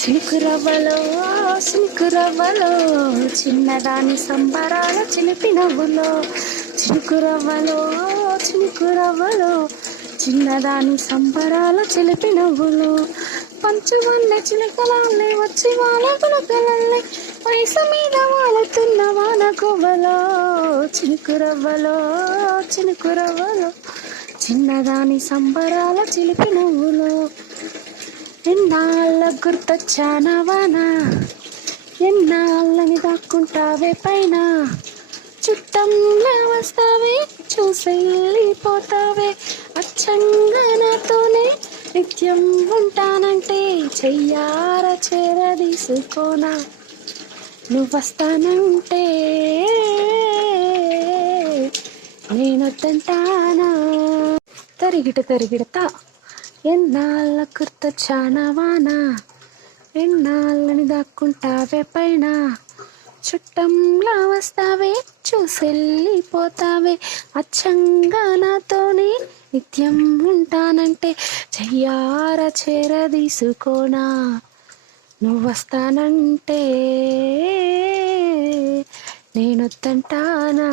చినుకురవ్వలో చినుకురవ్వలో చిన్నదాని సంబరాల చిలిపి నవ్వులో చినుకురవ్వలో చినుకురవ్వలో చిన్నదాని సంబరాల చిలిపి నవ్వులో పంచవల్లె చిలుకలాలే వచ్చి వాళ్ళ గులకలల్లే వయస మీద వాలుతున్న వాన గువ్వలో చినుకురవ్వలో చినుకురవ్వలో చిన్నదాని సంబరాల చిలిపి నవ్వులో ఎన్నాళ్ళ గుర్తొచ్చానవానా ఎన్నాళ్ళని దాక్కుంటావే పైన చుట్టంలా వస్తావే చూసెళ్ళిపోతావే అచ్చంగా నాతోనే నిత్యం ఉంటానంటే చెయ్యార చేరదీసుకోనా నువ్వొస్తానంటే నేనొద్దంటానా తరిగిడతా ఎన్నాళ్ళ గుర్తొచ్చానవానా ఎన్నాళ్ళని దాక్కుంటావే పైన చుట్టంలా వస్తావే చూసెళ్ళిపోతావే అచ్చంగా నాతోనే నిత్యం ఉంటానంటే చెయ్యార చేరదీసుకోనా నువ్వొస్తానంటే నేనొద్దంటానా.